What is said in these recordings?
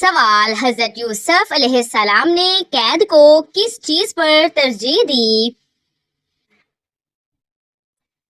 سوال: حضرت یوسف علیہ السلام نے قید کو کس چیز پر ترجیح دی؟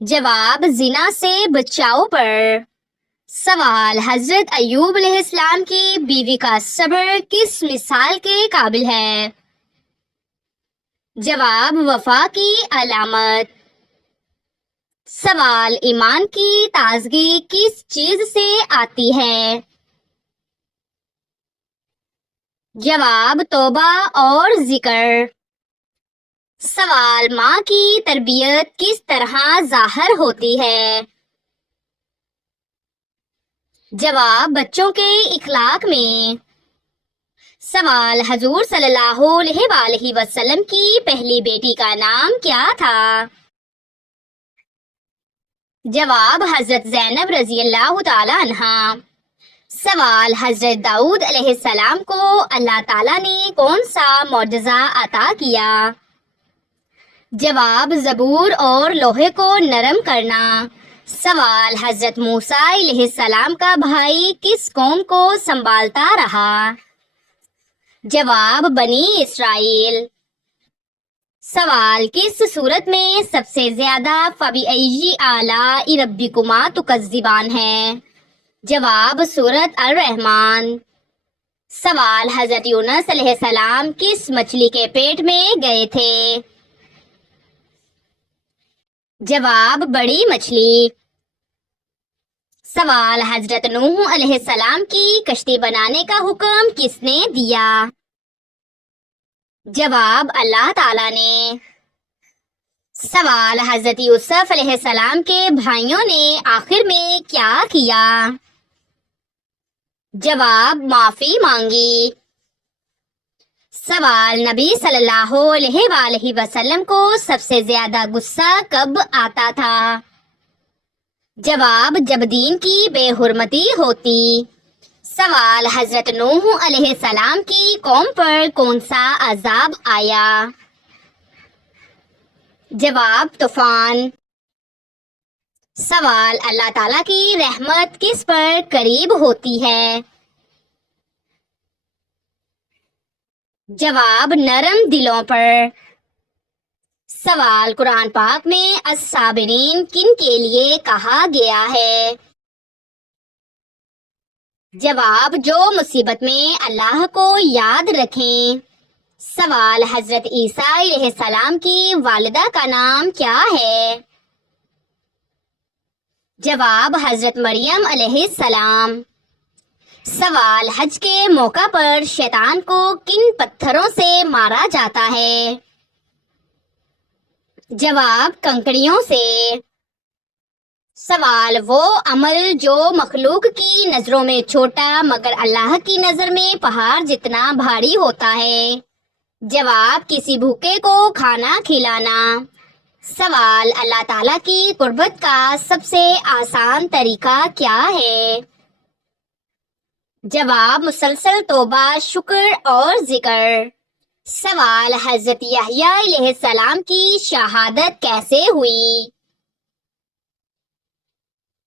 جواب: زنا سے بچاؤ پر۔ سوال: حضرت ایوب علیہ السلام کی بیوی کا صبر کس مثال کے قابل ہے؟ جواب: وفا کی علامت۔ سوال: ایمان کی تازگی کس چیز سے آتی ہے؟ جواب: توبہ اور ذکر۔ سوال: ماں کی تربیت کس طرح ظاہر ہوتی ہے؟ جواب: بچوں کے اخلاق میں۔ سوال: حضور صلی اللہ علیہ وآلہ وسلم کی پہلی بیٹی کا نام کیا تھا؟ جواب: حضرت زینب رضی اللہ تعالی عنہا۔ سوال: حضرت داؤد علیہ السلام کو اللہ تعالیٰ نے کون سا معجزہ عطا کیا؟ جواب: زبور اور لوہے کو نرم کرنا۔ سوال: حضرت موسیٰ علیہ السلام کا بھائی کس قوم کو سنبھالتا رہا؟ جواب: بنی اسرائیل۔ سوال: کس سورت میں سب سے زیادہ فَبِأَيِّ آلَاءِ رَبِّكُمَا تُكَذِّبَانِ ہے؟ جواب: سورت الرحمن۔ سوال: حضرت یونس علیہ السلام کس مچھلی کے پیٹ میں گئے تھے؟ جواب: بڑی مچھلی۔ سوال: حضرت نوح علیہ السلام کی کشتی بنانے کا حکم کس نے دیا؟ جواب: اللہ تعالیٰ نے۔ سوال: حضرت یوسف علیہ السلام کے بھائیوں نے آخر میں کیا کیا؟ جواب: معافی مانگی۔ سوال: نبی صلی اللہ علیہ وآلہ وسلم کو سب سے زیادہ غصہ کب آتا تھا؟ جواب: جب دین کی بے حرمتی ہوتی۔ سوال: حضرت نوح علیہ السلام کی قوم پر کون سا عذاب آیا؟ جواب: طوفان۔ سوال: اللہ تعالیٰ کی رحمت کس پر قریب ہوتی ہے؟ جواب: نرم دلوں پر۔ سوال: قرآن پاک میں الصابرین کن کے لیے کہا گیا ہے؟ جواب: جو مصیبت میں اللہ کو یاد رکھیں۔ سوال: حضرت عیسیٰ علیہ السلام کی والدہ کا نام کیا ہے؟ جواب: حضرت مریم علیہ السلام۔ سوال: حج کے موقع پر شیطان کو کن پتھروں سے مارا جاتا ہے؟ جواب: کنکریوں سے۔ سوال: وہ عمل جو مخلوق کی نظروں میں چھوٹا مگر اللہ کی نظر میں پہاڑ جتنا بھاری ہوتا ہے؟ جواب: کسی بھوکے کو کھانا کھلانا۔ سوال: اللہ تعالیٰ کی قربت کا سب سے آسان طریقہ کیا ہے؟ جواب: مسلسل توبہ، شکر اور ذکر۔ سوال: حضرت یحییٰ علیہ السلام کی شہادت کیسے ہوئی؟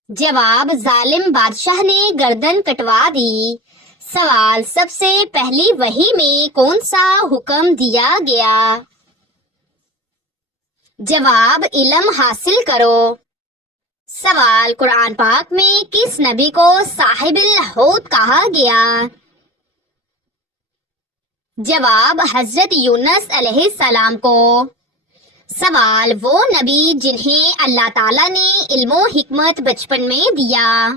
جواب: ظالم بادشاہ نے گردن کٹوا دی۔ سوال: سب سے پہلی وحی میں کون سا حکم دیا گیا؟ جواب: علم حاصل کرو۔ سوال: قرآن پاک میں کس نبی کو صاحب الحوت کہا گیا؟ جواب: حضرت یونس علیہ السلام کو۔ سوال: وہ نبی جنہیں اللہ تعالیٰ نے علم و حکمت بچپن میں دیا؟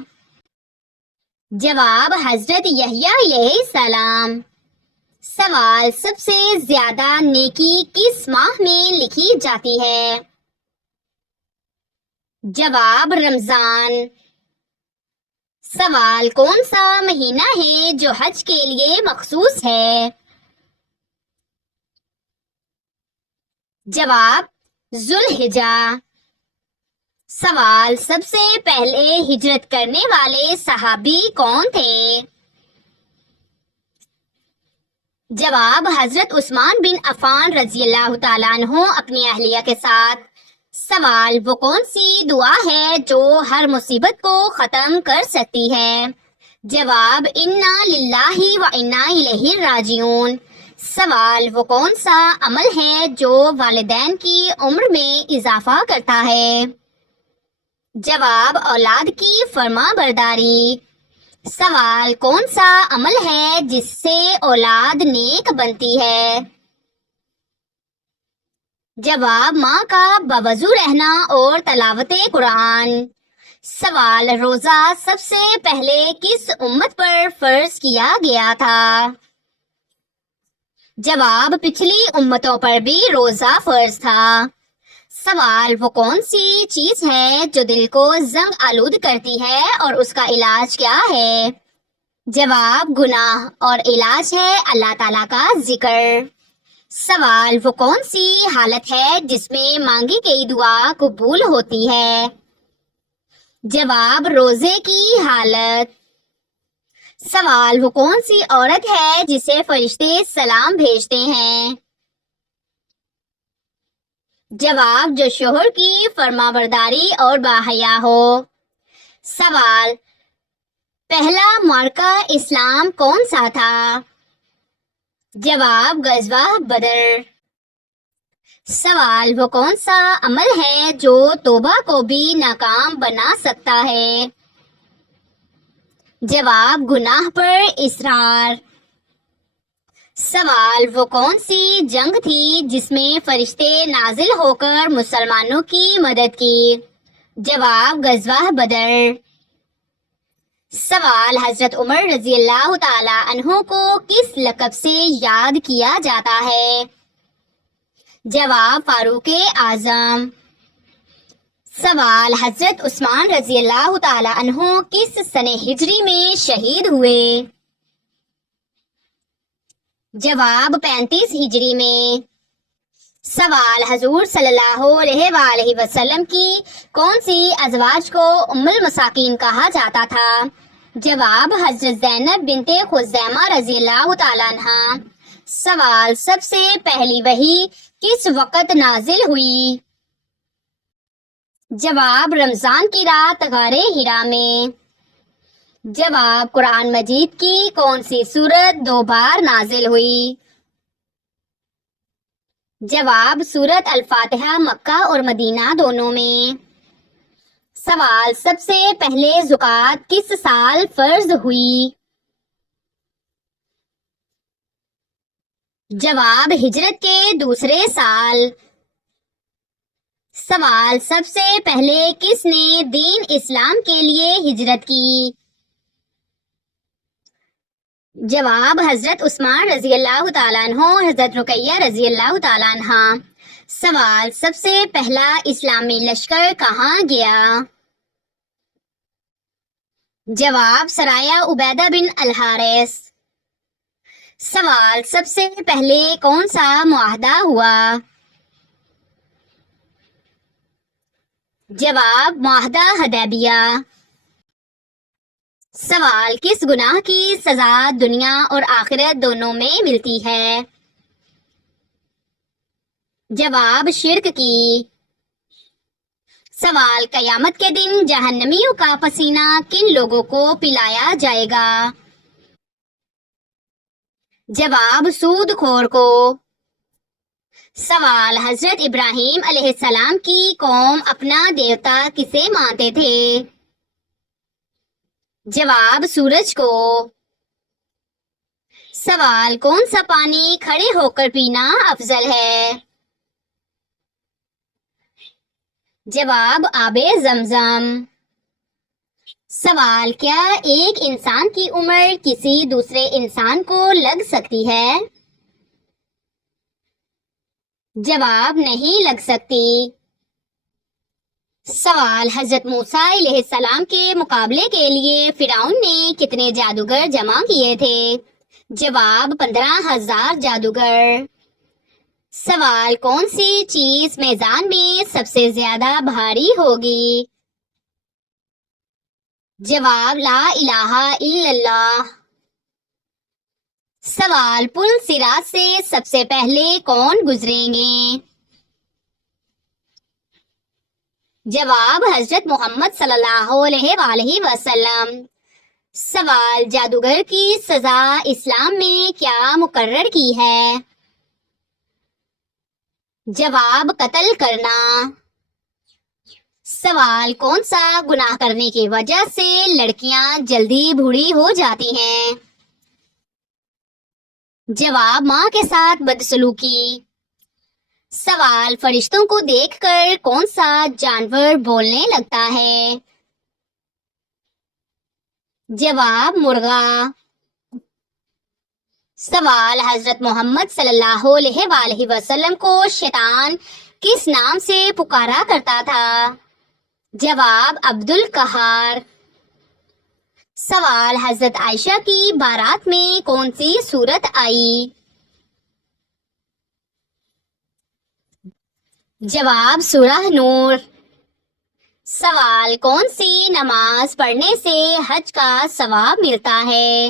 جواب: حضرت یحییٰ علیہ السلام۔ سوال: سب سے زیادہ نیکی کس ماہ میں لکھی جاتی ہے؟ جواب: رمضان۔ سوال: کون سا مہینہ ہے جو حج کے لیے مخصوص ہے؟ جواب: ذوالحجہ۔ سوال: سب سے پہلے ہجرت کرنے والے صحابی کون تھے؟ جواب: حضرت عثمان بن عفان رضی اللہ تعالیٰ عنہ اپنی اہلیہ کے ساتھ۔ سوال: وہ کون سی دعا ہے جو ہر مصیبت کو ختم کر سکتی ہے؟ جواب انا للہ و انا الیہ راجعون. سوال وہ کون سا عمل ہے جو والدین کی عمر میں اضافہ کرتا ہے؟ جواب اولاد کی فرما برداری. سوال کون سا عمل ہے جس سے اولاد نیک بنتی ہے؟ جواب ماں کا باوضو رہنا اور تلاوت قرآن. سوال روزہ سب سے پہلے کس امت پر فرض کیا گیا تھا؟ جواب پچھلی امتوں پر بھی روزہ فرض تھا. سوال وہ کون سی چیز ہے جو دل کو زنگ آلود کرتی ہے اور اس کا علاج کیا ہے؟ جواب گناہ اور علاج ہے اللہ تعالیٰ کا ذکر. سوال وہ کون سی حالت ہے جس میں مانگی گئی دعا قبول ہوتی ہے؟ جواب روزے کی حالت. سوال وہ کون سی عورت ہے جسے فرشتے سلام بھیجتے ہیں؟ جواب جو شوہر کی فرما برداری اور باحیا ہو. سوال پہلا معرکہ اسلام کون سا تھا؟ جواب غزوہ بدر. سوال وہ کون سا عمل ہے جو توبہ کو بھی ناکام بنا سکتا ہے؟ جواب گناہ پر اصرار. سوال وہ کون سی جنگ تھی جس میں فرشتے نازل ہو کر مسلمانوں کی مدد کی؟ جواب غزوہ بدر. سوال حضرت عمر رضی اللہ تعالی عنہ کو کس لقب سے یاد کیا جاتا ہے؟ جواب فاروق اعظم. سوال حضرت عثمان رضی اللہ تعالی عنہ کس سنہ ہجری میں شہید ہوئے؟ جواب 35 ہجری میں. سوال حضور صلی اللہ علیہ وآلہ وسلم کی کون سی ازواج کو ام المساکین کہا جاتا تھا؟ جواب حضرت زینب بنت خزیمہ رضی اللہ تعالی عنہ. سوال سب سے پہلی وحی کس وقت نازل ہوئی؟ جواب رمضان کی رات غار حرا میں. جواب قرآن مجید کی کون سی سورت 2 بار نازل ہوئی؟ جواب سورت الفاتحہ مکہ اور مدینہ دونوں میں. سوال سب سے پہلے زکوٰۃ کس سال فرض ہوئی؟ جواب ہجرت کے دوسرے سال. سوال سب سے پہلے کس نے دین اسلام کے لیے ہجرت کی؟ جواب حضرت عثمان رضی اللہ تعالیٰ عنہ، حضرت رقیہ رضی اللہ تعالیٰ عنہ. سوال سب سے پہلا اسلامی لشکر کہاں گیا؟ جواب سرایہ عبیدہ بن الحارث. سوال سب سے پہلے کون سا معاہدہ ہوا؟ جواب معاہدہ حدیبیہ. سوال کس گناہ کی سزا دنیا اور آخرت دونوں میں ملتی ہے؟ جواب شرک کی. سوال قیامت کے دن جہنمیوں کا پسینہ کن لوگوں کو پلایا جائے گا؟ جواب سود خور کو. سوال حضرت ابراہیم علیہ السلام کی قوم اپنا دیوتا کسے مانتے تھے؟ جواب سورج کو. سوال کون سا پانی کھڑے ہو کر پینا افضل ہے؟ جواب آب زمزم. سوال کیا ایک انسان کی عمر کسی دوسرے انسان کو لگ سکتی ہے؟ جواب نہیں لگ سکتی. سوال حضرت موسیٰ علیہ السلام کے مقابلے کے لیے فرعون نے کتنے جادوگر جمع کیے تھے؟ جواب 15,000 جادوگر. سوال کون سی چیز میزان میں سب سے زیادہ بھاری ہوگی؟ جواب لا الہ الا اللہ. سوال پل صراط سے سب سے پہلے کون گزریں گے؟ جواب حضرت محمد صلی اللہ علیہ وآلہ وسلم. سوال، جادوگر کی سزا اسلام میں کیا مقرر کی ہے؟ جواب، قتل کرنا۔ سوال، کون سا گناہ کرنے کی وجہ سے لڑکیاں جلدی بوڑھی ہو جاتی ہیں؟ جواب، ماں کے ساتھ بدسلوکی۔ سوال، فرشتوں کو دیکھ کر کون سا جانور بولنے لگتا ہے؟ جواب، مرغا۔ سوال، حضرت محمد صلی اللہ علیہ وآلہ وسلم کو شیطان کس نام سے پکارا کرتا تھا؟ جواب، عبد القہار۔ سوال، حضرت عائشہ کی بارات میں کون سی صورت آئی؟ جواب، سورہ نور۔ سوال، کون سی نماز پڑھنے سے حج کا ثواب ملتا ہے؟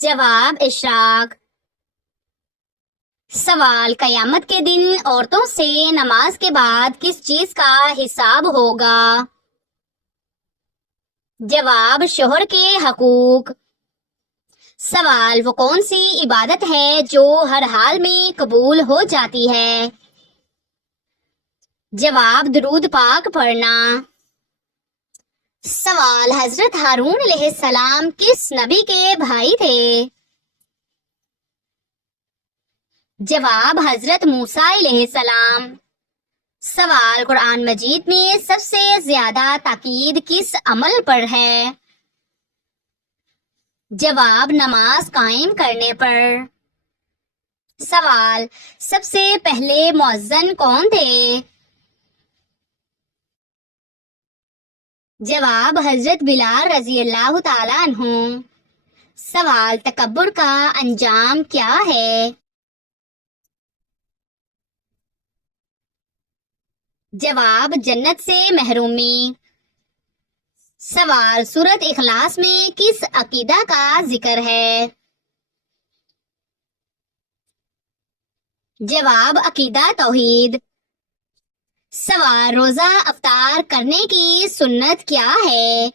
جواب، اشراق۔ سوال، قیامت کے دن عورتوں سے نماز کے بعد کس چیز کا حساب ہوگا؟ جواب، شوہر کے حقوق۔ سوال، وہ کون سی عبادت ہے جو ہر حال میں قبول ہو جاتی ہے؟ جواب، درود پاک پڑھنا۔ سوال، حضرت ہارون علیہ السلام کس نبی کے بھائی تھے؟ جواب، حضرت موسیٰ علیہ السلام۔ سوال، قرآن مجید میں سب سے زیادہ تاکید کس عمل پر ہے؟ جواب، نماز قائم کرنے پر۔ سوال، سب سے پہلے مؤذن کون تھے؟ جواب، حضرت بلال رضی اللہ تعالیٰ عنہ۔ سوال، تکبر کا انجام کیا ہے؟ جواب، جنت سے محرومی۔ سوال، سورۃ اخلاص میں کس عقیدہ کا ذکر ہے؟ جواب، عقیدہ توحید۔ سوال، روزہ افطار کرنے کی سنت کیا ہے؟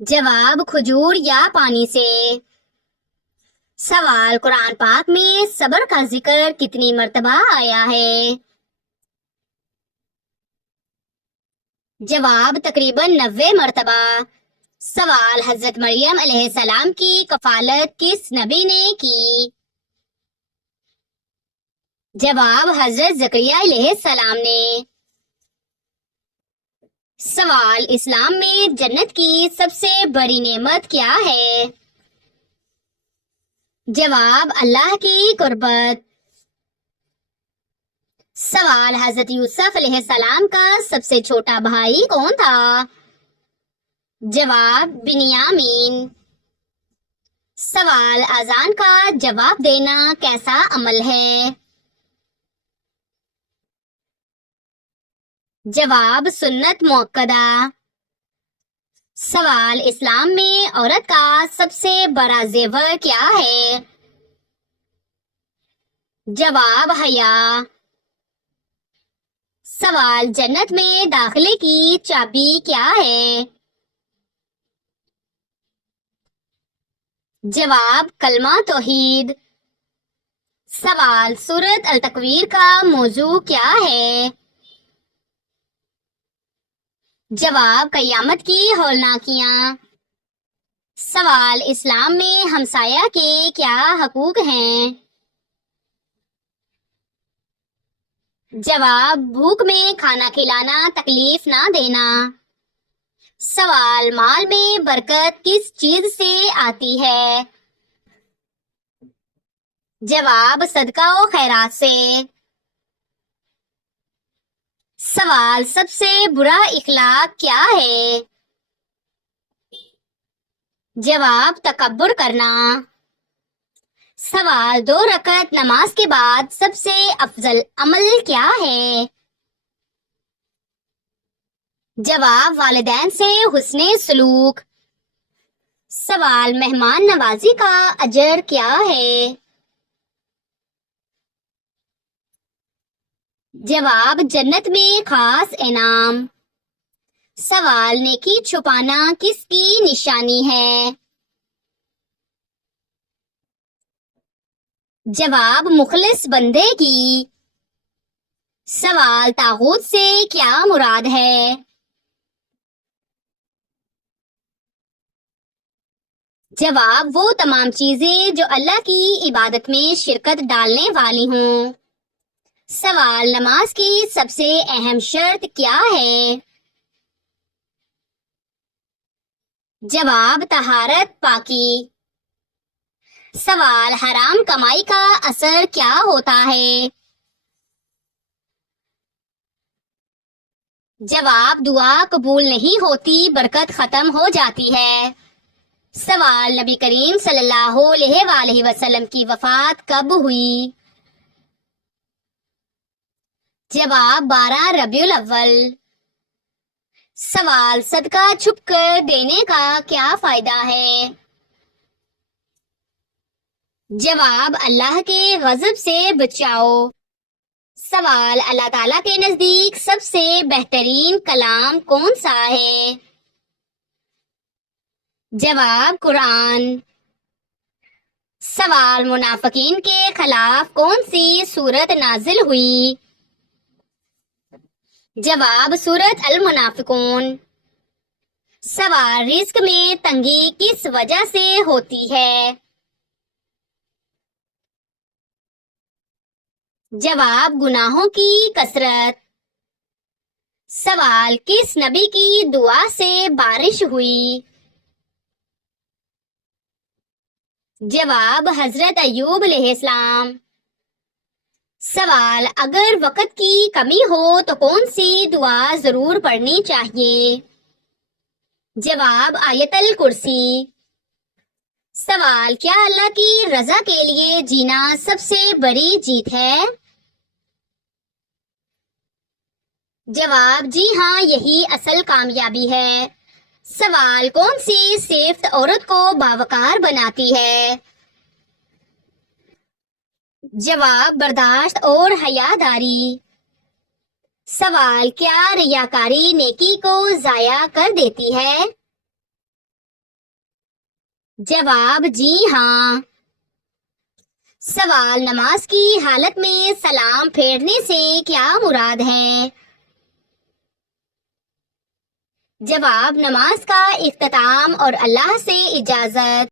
جواب، کھجور یا پانی سے۔ سوال، قرآن پاک میں صبر کا ذکر کتنی مرتبہ آیا ہے؟ جواب، تقریباً 90 مرتبہ۔ سوال، حضرت مریم علیہ السلام کی کفالت کس نبی نے کی؟ جواب، حضرت زکریا علیہ السلام نے۔ سوال، اسلام میں جنت کی سب سے بڑی نعمت کیا ہے؟ جواب، اللہ کی قربت۔ سوال، حضرت یوسف علیہ السلام کا سب سے چھوٹا بھائی کون تھا؟ جواب، بنیامین۔ سوال، اذان کا جواب دینا کیسا عمل ہے؟ جواب، سنت مؤکدہ۔ سوال، اسلام میں عورت کا سب سے بڑا زیور کیا ہے؟ جواب، حیا۔ سوال، جنت میں داخلے کی چابی کیا ہے؟ جواب، کلمہ توحید۔ سوال، سورۃ التکویر کا موضوع کیا ہے؟ جواب، قیامت کی ہولناکیاں۔ سوال، اسلام میں ہمسایہ کے کیا حقوق ہیں؟ جواب، بھوک میں کھانا کھلانا، تکلیف نہ دینا۔ سوال، مال میں برکت کس چیز سے آتی ہے؟ جواب، صدقہ و خیرات سے۔ سوال، سب سے برا اخلاق کیا ہے؟ جواب، تکبر کرنا۔ سوال، 2 رکعت نماز کے بعد سب سے افضل عمل کیا ہے؟ جواب، والدین سے حسن سلوک۔ سوال، مہمان نوازی کا اجر کیا ہے؟ جواب جنت میں خاص انعام. سوال نیکی چھپانا کس کی نشانی ہے؟ جواب مخلص بندے کی. سوال طاغوت سے کیا مراد ہے؟ جواب وہ تمام چیزیں جو اللہ کی عبادت میں شرکت ڈالنے والی ہوں. سوال نماز کی سب سے اہم شرط کیا ہے؟ جواب طہارت پاکی. سوال حرام کمائی کا اثر کیا ہوتا ہے؟ جواب دعا قبول نہیں ہوتی، برکت ختم ہو جاتی ہے. سوال نبی کریم صلی اللہ علیہ وآلہ وسلم کی وفات کب ہوئی؟ جواب 12 ربیع الاول. سوال صدقہ چھپ کر دینے کا کیا فائدہ ہے؟ جواب اللہ کے غضب سے بچاؤ. سوال اللہ تعالیٰ کے نزدیک سب سے بہترین کلام کون سا ہے؟ جواب قرآن. سوال منافقین کے خلاف کون سی سورت نازل ہوئی؟ جواب سورت المنافقون. سوال رزق میں تنگی کس وجہ سے ہوتی ہے؟ جواب گناہوں کی کثرت. سوال کس نبی کی دعا سے بارش ہوئی؟ جواب حضرت ایوب علیہ السلام. سوال اگر وقت کی کمی ہو تو کون سی دعا ضرور پڑھنی چاہیے؟ جواب آیت الکرسی. سوال کیا اللہ کی رضا کے لیے جینا سب سے بڑی جیت ہے؟ جواب جی ہاں، یہی اصل کامیابی ہے. سوال کون سی صفت عورت کو باوقار بناتی ہے؟ جواب برداشت اور حیاداری. سوال کیا ریاکاری نیکی کو ضائع کر دیتی ہے؟ جواب جی ہاں. سوال نماز کی حالت میں سلام پھیرنے سے کیا مراد ہے؟ جواب نماز کا اختتام اور اللہ سے اجازت.